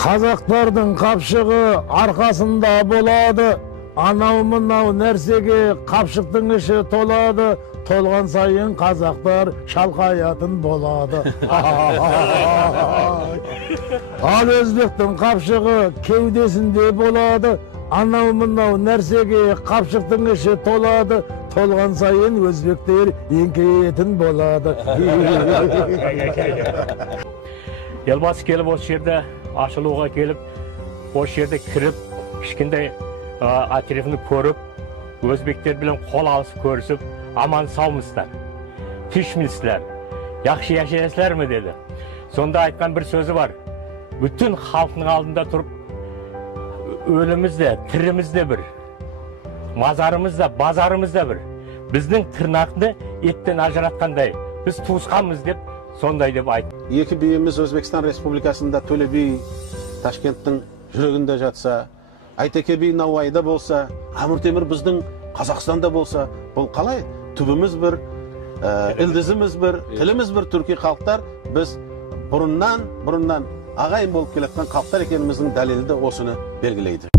Қазақтардың қапшығы арқасында болады, анау мынау нәрсеге қапшықтың іші толады, толған сайын қазақтар шалқаятын болады. Ал өзбектің қапшығы кеудесінде болады, анау мынау нәрсеге қапшықтың іші толады, толған сайын өзбектер еңкейетін болады. Елбасы келіп осы жерде ашылуға келіп, осы жерде кіріп, кішкентай отрывны көріп, өзбектер білен қол алысып көрісіп, аман саумысыздар, тишмісіздер, яқшы яшайсыздар ме деді. Сонда айтқан бір сөзі бар. Bütün халқының алдында тұрып, өліміз де, тіріміз де бір, мазарымыз да, базарымыз да бір. Біздің тырнақты еттен ажыратқандай, біз туысқанбыз деп, сондай деп айтты. Екі биіміз Өзбекстан Республикасында Төле би Ташкенттің жүрегінде жатса, Айтеке би Науайда болса, Әмір Темір біздің Қазақстанда болса, бұл қалай? Түбіміз бір, ілдізіміз бір, тіліміз бір түркі халықтар, біз бұрыннан ағайын болып келеткен халықтар екеніміздің дәлелі де осыны белгілейді.